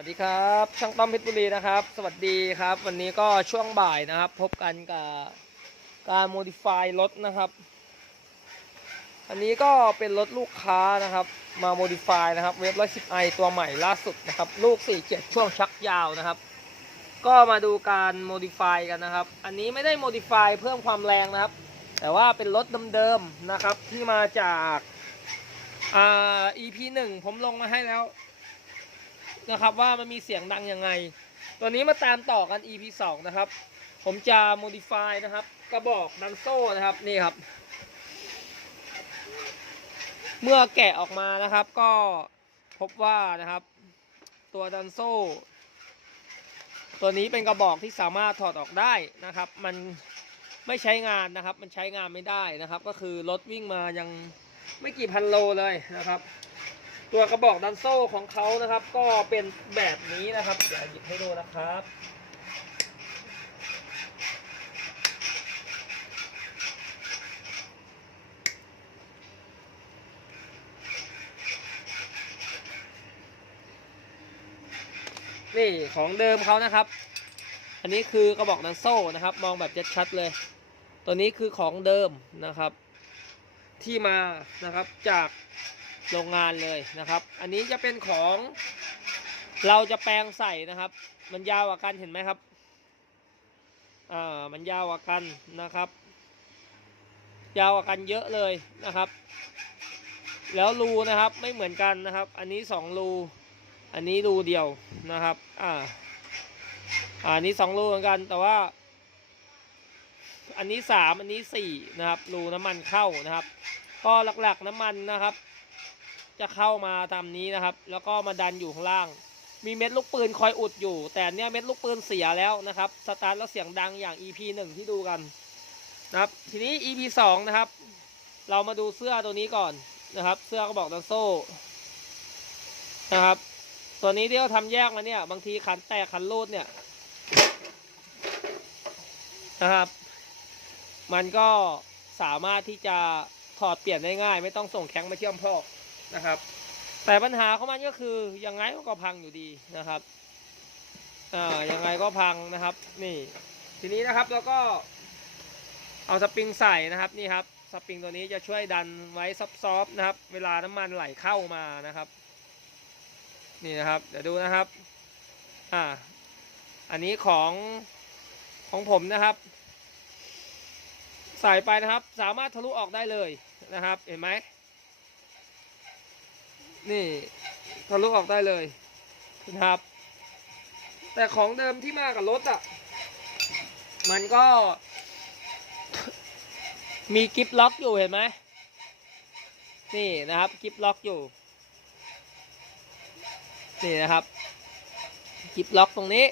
วัสดีครับ ช่างต้อมเพชรบุรีนะครับ สวัสดีครับ วันนี้ก็ช่วงบ่ายนะครับ พบกันกับการโมดิฟายรถนะครับ อันนี้ก็เป็นรถลูกค้านะครับ มาโมดิฟายนะครับเว็บร้อยสิบไอตัวใหม่ล่าสุดนะครับ ลูก47ช่วงชักยาวนะครับ ก็มาดูการโมดิฟายกันนะครับ อันนี้ไม่ได้โมดิฟายเพิ่มความแรงนะครับ แต่ว่าเป็นรถเดิมๆนะครับที่มาจากอ่า EP 1ผมลงมาให้แล้ว นะครับว่ามันมีเสียงดังยังไง ตัวนี้มาตามต่อกัน EP 2 นะครับ ผมจะ modify นะครับ กระบอกดันโซ่นะครับนี่ครับ เมื่อแกะออกมานะครับ ก็พบว่านะครับ ตัวดันโซ่ตัวนี้เป็นกระบอกที่สามารถถอดออกได้นะครับ มันไม่ใช้งานนะครับ มันใช้งานไม่ได้นะครับ ก็คือรถวิ่งมายังไม่กี่พันโลเลยนะครับ ตัวกระบอกดันโซ่ของเขานะครับ ก็เป็นแบบนี้นะครับเดี๋ยวหยิบให้ดูนะครับ นี่ของเดิมเขานะครับ อันนี้คือกระบอกดันโซ่นะครับ มองแบบชัดๆเลย ตัวนี้คือของเดิมนะครับ ที่มานะครับจาก โรงงานเลยนะครับ อันนี้จะเป็นของเราจะแปลงใส่นะครับ มันยาวกว่ากันเห็นไหมครับอ่ามันยาวกว่ากันนะครับ ยาวกว่ากันเยอะเลยนะครับ แล้วรูนะครับไม่เหมือนกันนะครับ อันนี้สองรูอันนี้รูเดียวนะครับอ่าอันนี้สองรูเหมือนกันแต่ว่า อันนี้สามอันนี้สี่นะครับ รูน้ำมันเข้านะครับ ก็หลักๆน้ำมันนะครับ จะเข้ามาตามนี้นะครับ แล้วก็มาดันอยู่ข้างล่าง มีเม็ดลูกปืนคอยอุดอยู่ แต่เนี้ยเม็ดลูกปืนเสียแล้วนะครับสตาร์ทแล้วเสียงดังอย่าง EP 1 ที่ดูกันนะครับ ทีนี้ EP 2 นะครับ เรามาดูเสื้อตัวนี้ก่อนนะครับ เสื้อกระบอกดันโซ่นะครับ ตัวนี้ที่เขาทำแยกมาเนี่ย บางทีขันแตกขันรูดเนี่ยนะครับ มันก็สามารถที่จะถอดเปลี่ยนได้ง่าย ไม่ต้องส่งแข็งมาเชื่อมพอก นะครับ แต่ปัญหาของมันก็คือยังไงก็พังอยู่ดีนะครับอ่ายังไงก็พังนะครับ นี่ ทีนี้นะครับแล้วก็ เอาสปริงใส่นะครับนี่ครับสปริงตัวนี้จะช่วยดันไว้ซอฟๆนะครับ เวลาน้ำมันไหลเข้ามานะครับ นี่นะครับ เดี๋ยวดูนะครับ อ่า อันนี้ของของผมนะครับ ใส่ไปนะครับ สามารถทะลุออกได้เลยนะครับ เห็นไหม นี่ทะลุออกได้เลยนะครับ แต่ของเดิมที่มากับรถอะ มันก็ มีกิฟล็อกอยู่เห็นไหมนี่นะครับกิฟล็อกอยู่นี่นะครับกิฟล็อกตรงนี้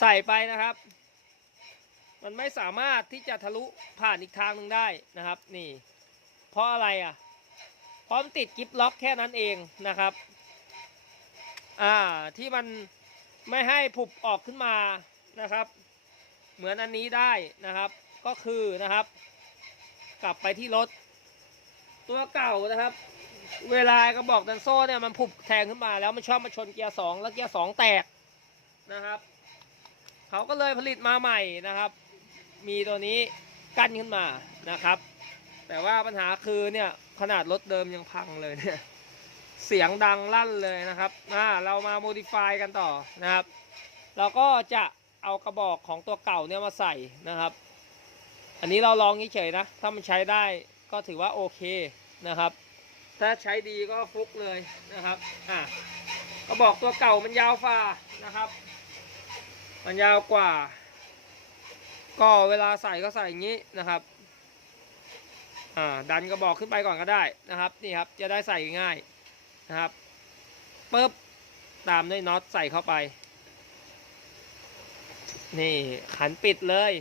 ใส่ไปนะครับ มันไม่สามารถที่จะทะลุผ่านอีกทางหนึ่งได้นะครับ นี่ เพราะอะไรอะ พราะมันติดกิฟล็อกแค่นั้นเองนะครับ อ่าที่มันไม่ให้ผุบออกขึ้นมานะครับ เหมือนอันนี้ได้นะครับ ก็คือนะครับ กลับไปที่รถ ตัวเก่านะครับ เวลากระบอกดันโซ่เนี่ยมันผุบแทงขึ้นมาแล้วมันชอบมาชนเกียร์สองแล้วเกียร์สองแตกนะครับเขาก็เลยผลิตมาใหม่นะครับ มีตัวนี้กั้นขึ้นมานะครับ แต่ว่าปัญหาคือเนี่ยขนาดรถเดิมยังพังเลยเนี่ย เสียงดังลั่นเลยนะครับอ่าเรามาโมดิฟายกันต่อนะครับ เราก็จะเอากระบอกของตัวเก่าเนี่ยมาใส่นะครับ อันนี้เราลองเฉยๆนะ ถ้ามันใช้ได้ก็ถือว่าโอเคนะครับ ถ้าใช้ดีก็ฟุกเลยนะครับ อะกระบอกตัวเก่ามันยาวฝ่านะครับ มันยาวกว่า ก็เวลาใส่ก็ใส่อย่างนี้นะครับ ดันกระบอกขึ้นไปก่อนก็ได้นะครับนี่ครับจะได้ใส่ง่ายนะครับปึ๊บตามด้วยน็อตใส่เข้าไป นี่ขันปิดเลย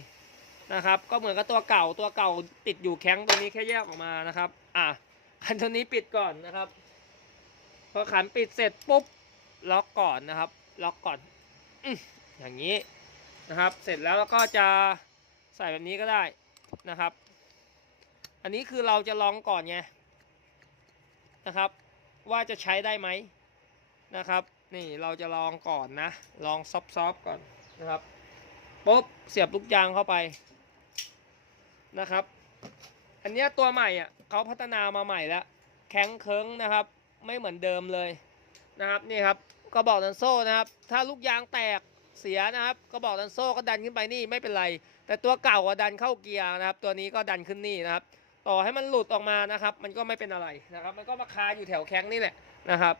นะครับ ก็เหมือนกับตัวเก่าตัวเก่าติดอยู่แข้งตัวนี้แค่แยกออกมานะครับอะขันตัวนี้ปิดก่อนนะครับพอขันปิดเสร็จปุ๊บล็อกก่อนนะครับ ล็อกก่อนอื้ออย่างนี้นะครับ เสร็จแล้วเราก็จะใส่แบบนี้ก็ได้นะครับ อันนี้คือเราจะลองก่อนไงนะครับ ว่าจะใช้ได้ไหมนะครับ นี่เราจะลองก่อนนะ ลองซอฟๆก่อนนะครับปุ๊บเสียบลูกยางเข้าไปนะครับ อันนี้ตัวใหม่อะเขาพัฒนามาใหม่แล้ว แข็งเคิงนะครับ ไม่เหมือนเดิมเลยนะครับนี่ครับก็บอกดันโซ่นะครับ ถ้าลูกยางแตกเสียนะครับก็บอกดันโซ่ก็ดันขึ้นไปนี่ไม่เป็นไร แต่ตัวเก่าอะดันเข้าเกียร์นะครับ ตัวนี้ก็ดันขึ้นนี่นะครับ ต่อให้มันหลุดออกมานะครับ มันก็ไม่เป็นอะไรนะครับ มันก็มาคาอยู่แถวแข้งนี่แหละนะครับ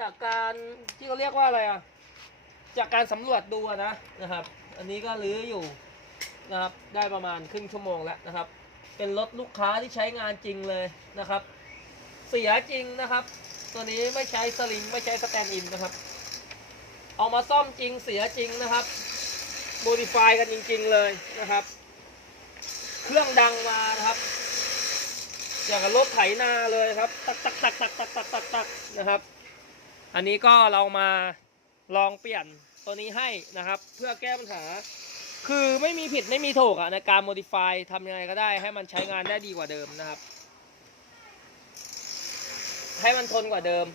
จากการที่เขาเรียกว่าอะไรอะจากการสำรวจดูนะนะครับ อันนี้ก็รื้ออยู่นะครับได้ประมาณครึ่งชั่วโมงแล้วนะครับ เป็นรถลูกค้าที่ใช้งานจริงเลยนะครับ เสียจริงนะครับ ตัวนี้ไม่ใช้สลิงไม่ใช้สแตนด์อินนะครับเอามาซ่อมจริงเสียจริงนะครับโมดิฟายกันจริง ๆเลยนะครับ เครื่องดังมานะครับ อย่างกับรถไถนาเลยครับ ตักตักตักตักตักตักตักตักนะครับ อันนี้ก็เรามาลองเปลี่ยนตัวนี้ให้นะครับ เพื่อแก้ปัญหา คือไม่มีผิดไม่มีถูกอะในการ modify ทำยังไงก็ได้ ให้มันใช้งานได้ดีกว่าเดิมนะครับ ให้มันทนกว่าเดิม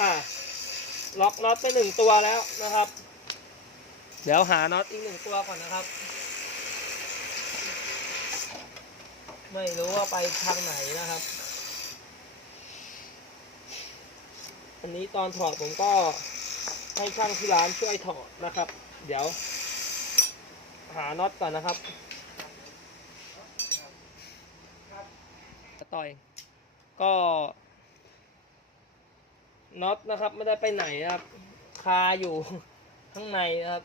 อ่าล็อกน็อตไปหนึ่งตัวแล้วนะครับ เดี๋ยวหาน็อตอีกหนึ่งตัวก่อนนะครับ ไม่รู้ว่าไปทางไหนนะครับ อันนี้ตอนถอดผมก็ให้ช่างที่ร้านช่วยถอดนะครับ เดี๋ยว หาน็อตก่อนนะครับต่อย ก็น็อตนะครับไม่ได้ไปไหนนะครับ คาอยู่ข้างในนะครับ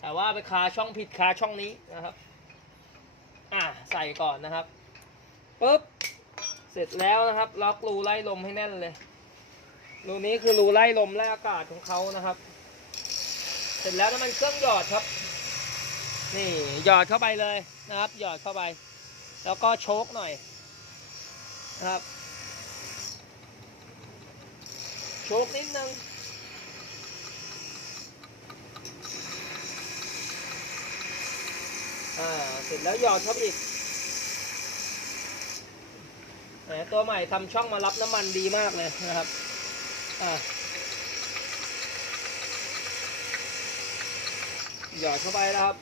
แต่ว่าไปคาช่องผิดคาช่องนี้นะครับ อะใส่ก่อนนะครับปุ๊บเสร็จแล้วนะครับ ล็อกรูไล่ลมให้แน่นเลย รูนี้คือรูไล่ลมไล่อากาศของเขานะครับ เสร็จแล้วน้ำมันเครื่องหยอดครับ นี่หยอดเข้าไปเลยนะครับ หยอดเข้าไป แล้วก็โชกหน่อยนะครับ โชกนิดนึง อ่าเสร็จแล้วหยอดเข้าไปอีกแหมตัวใหม่ทำช่องมารับน้ำมันดีมากเลยนะครับอ่าหยอดเข้าไปแล้วครับ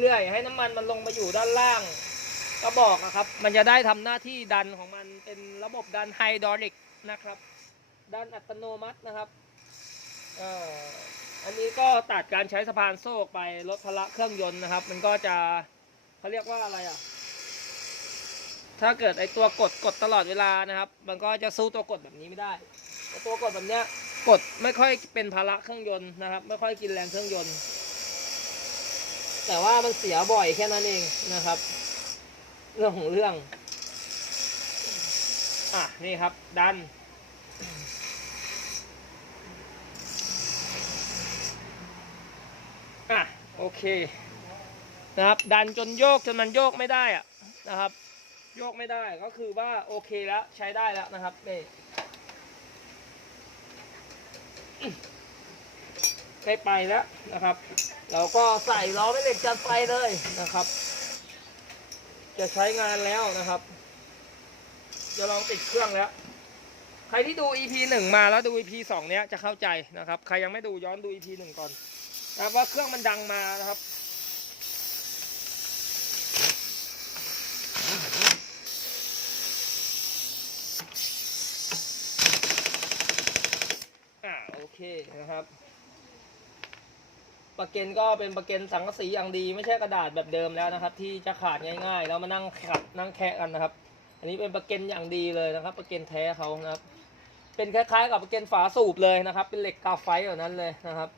เรื่อยๆ ให้น้ำมันมันลงมาอยู่ด้านล่างก็บอกนะครับ มันจะได้ทำหน้าที่ดันของมันเป็นระบบดันไฮดรอลิกนะครับ ดันอัตโนมัตินะครับเอ่อ อันนี้ก็ตัดการใช้สะพานโซ่ออกไปลดพละเครื่องยนต์นะครับ มันก็จะเขาเรียกว่าอะไรอะ ถ้าเกิดไอตัวกดกดตลอดเวลานะครับ มันก็จะสู้ตัวกดแบบนี้ไม่ได้ตัวกดแบบเนี้ยกดไม่ค่อยเป็นภาระเครื่องยนต์นะครับ ไม่ค่อยกินแรงเครื่องยนต์ แต่ว่ามันเสียบ่อยแค่นั้นเองนะครับ เรื่องของเรื่อง อะนี่ครับ ดัน อะโอเคนะครับ ดันจนโยกจนมันโยกไม่ได้อะนะครับ โยกไม่ได้ก็คือว่าโอเคแล้วใช้ได้แล้วนะครับนี่ใกล้ไปแล้วนะครับ เราก็ใส่ล้อไม่เหล็กจัดไฟเลยนะครับ จะใช้งานแล้วนะครับจะลองติดเครื่องแล้ว ใครที่ดู EP หนึ่งมาแล้วดู EP สองเนี้ยจะเข้าใจนะครับ ใครยังไม่ดูย้อนดู EP หนึ่งก่อน นะครับว่าเครื่องมันดังมานะครับอ่าโอเคนะครับปากเกนก็เป็นปากเกนสังกะสีอย่างดีไม่ใช่กระดาษแบบเดิมแล้วนะครับ ที่จะขาดง่ายๆ แล้วมานั่งขัดนั่งแคะกันนะครับ อันนี้เป็นปากเกนอย่างดีเลยนะครับปากเกนแท้เขานะครับ เป็นคล้ายๆ กับปากเกนฝาสูบเลยนะครับ เป็นเหล็กกาไฟแบบนั้นเลยนะครับ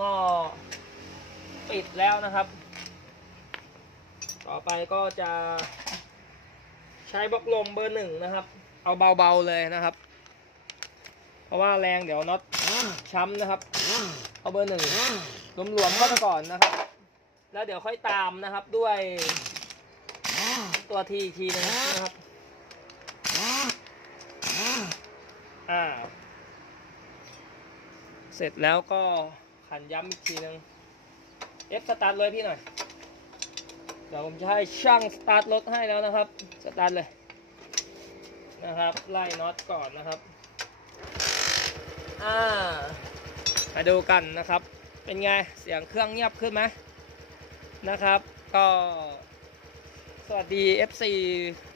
ก็ปิดแล้วนะครับ ต่อไปก็จะใช้บล็อกลมเบอร์หนึ่งนะครับ เอาเบาๆเลยนะครับ เพราะว่าแรงเดี๋ยวน็อตช้ำนะครับ เอาเบอร์หนึ่งหลวมๆเข้าไปก่อนนะครับ แล้วเดี๋ยวค่อยตามนะครับด้วยตัวทีอีกทีนึงนะครับ อ่า เสร็จแล้วก็ ขันย้ำอีกทีนึงเอฟสตาร์ทเลยพี่หน่อยเดี๋ยวผมจะให้ช่างสตาร์ทรถให้แล้วนะครับ สตาร์ทเลยนะครับ ไล่น็อตก่อนนะครับ อ่า มาดูกันนะครับ เป็นไง เสียงเครื่องเงียบขึ้นไหมนะครับ ก็สวัสดี FC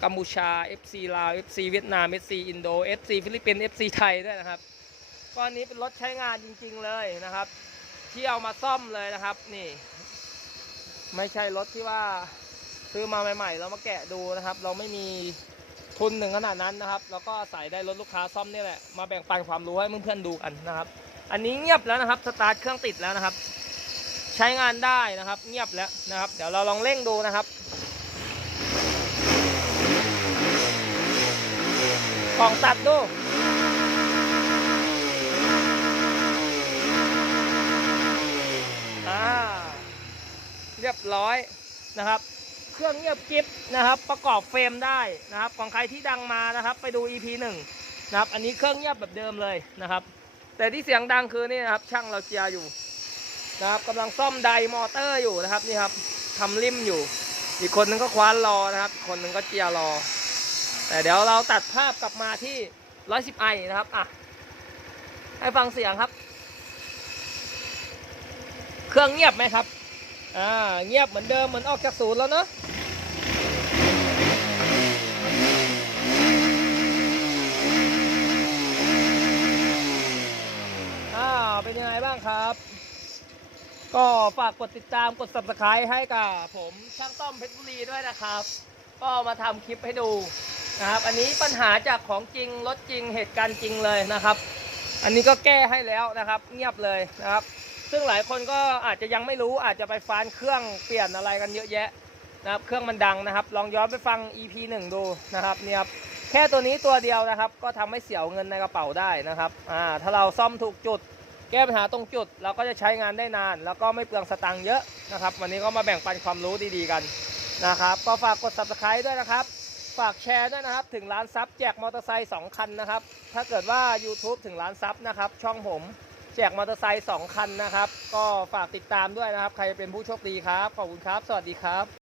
กัมพูชา FC ลาว FC เวียดนาม FC อินโด FC ฟิลิปปินส์ FC ไทยด้วยนะครับก้อนนี้เป็นรถใช้งานจริง ๆ เลยนะครับ ที่เอามาซ่อมเลยนะครับ นี่ ไม่ใช่รถที่ว่าซื้อมาใหม่ๆแล้วมาแกะดูนะครับ เราไม่มีทุนหนึ่งขนาดนั้นนะครับ แล้วก็ใส่ได้รถลูกค้าซ่อมนี่แหละมาแบ่งปันความรู้ให้เพื่อนๆดูกันนะครับ อันนี้เงียบแล้วนะครับสตาร์ทเครื่องติดแล้วนะครับ ใช้งานได้นะครับ เงียบแล้วนะครับ เดี๋ยวเราลองเร่งดูนะครับกล่องตัดดู อ่า เรี ยบร้อยนะครับ เครื่องเงียบกริบนะครับ ประกอบเฟรมได้นะครับ ของใครที่ดังมานะครับ ไปดู EP 1นะครับ อันนี้เครื่องเงียบแบบเดิมเลยนะครับ แต่ที่เสียงดังคือนี่นะครับ ช่างเราเจียอยู่นะครับกำลังซ่อมไดมอเตอร์อยู่นะครับนี่ครับทำริมอยู่ อีกคนนึงก็คว้านรอนะครับอีกคนนึงก็เจียร์รอแต่เดี๋ยวเราตัดภาพกลับมาที่ 110ไอนะครับอะให้ฟังเสียงครับ เครื่องเงียบไหมครับ อ่าเงียบเหมือนเดิมเหมือนออกจากศูนย์แล้วเนอะอ่าเป็นยังไงบ้างครับ ก็ฝากกดติดตามกด subscribe ให้กับผมช่างต้อมเพชรบุรีด้วยนะครับ ก็มาทำคลิปให้ดูนะครับ อันนี้ปัญหาจากของจริงรถจริงเหตุการณ์จริงเลยนะครับ อันนี้ก็แก้ให้แล้วนะครับ เงียบเลยนะครับ ซึ่งหลายคนก็อาจจะยังไม่รู้อาจจะไปฟานเครื่องเปลี่ยนอะไรกันเยอะแยะนะครับเครื่องมันดังนะครับ ลองย้อนไปฟัง EP 1 ดูนะครับเนี่ยครับแค่ตัวนี้ตัวเดียวนะครับ ก็ทำให้เสียเงินในกระเป๋าได้นะครับอ่าถ้าเราซ่อมถูกจุด แก้ปัญหาตรงจุด เราก็จะใช้งานได้นาน แล้วก็ไม่เปลืองสตังค์เยอะนะครับ วันนี้ก็มาแบ่งปันความรู้ดีๆกันนะครับ ก็ฝากกด subscribe ด้วยนะครับ ฝากแชร์ด้วยนะครับ ถึงล้านซับแจกมอเตอร์ไซค์2คันนะครับ ถ้าเกิดว่า YouTube ถึงล้านซับนะครับ ช่องผม แจกมอเตอร์ไซค์2คันนะครับ ก็ฝากติดตามด้วยนะครับ ใครเป็นผู้โชคดีครับ ขอบคุณครับ สวัสดีครับ